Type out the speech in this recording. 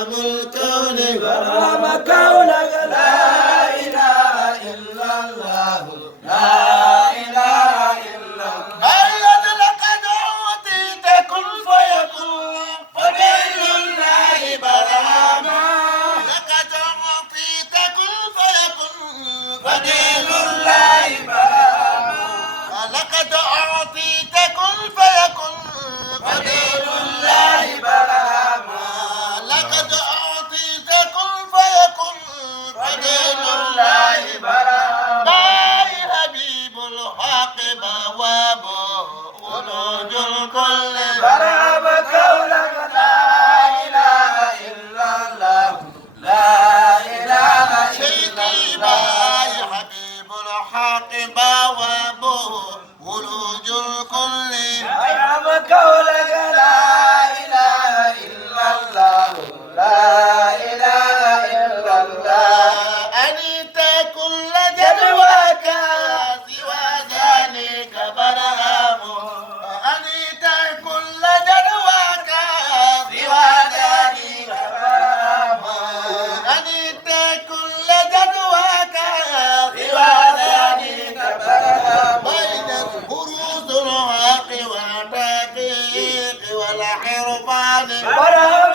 برهام الكون برهام كونك لا إله إلا الله لا إله إلا الله أيد لقد أوتيت كن فيكون فدل الله برهاما لقد أوتيت كن فيكون فدل الله برهاما لقد أعطيت كن فيكن فدل الله برهاما لقد أعطيت كن فيكن فدل الله برهاما باي حبيب الحق بوابه ولوج الكل برهام كونك لا إله إلا الله لا إله إلا سيدي الله باي حبيب الحق بوابه ولوج الكل برهام كونك لا إله إلا الله لا إله إلا الله أنت كل جدواك سوى ذلك برهام أنت كل جدواك سوى ذلك برهام أنت كل جدواك سوى ذلك برهام بين البروز الحق والتحقيق والحرفان برهام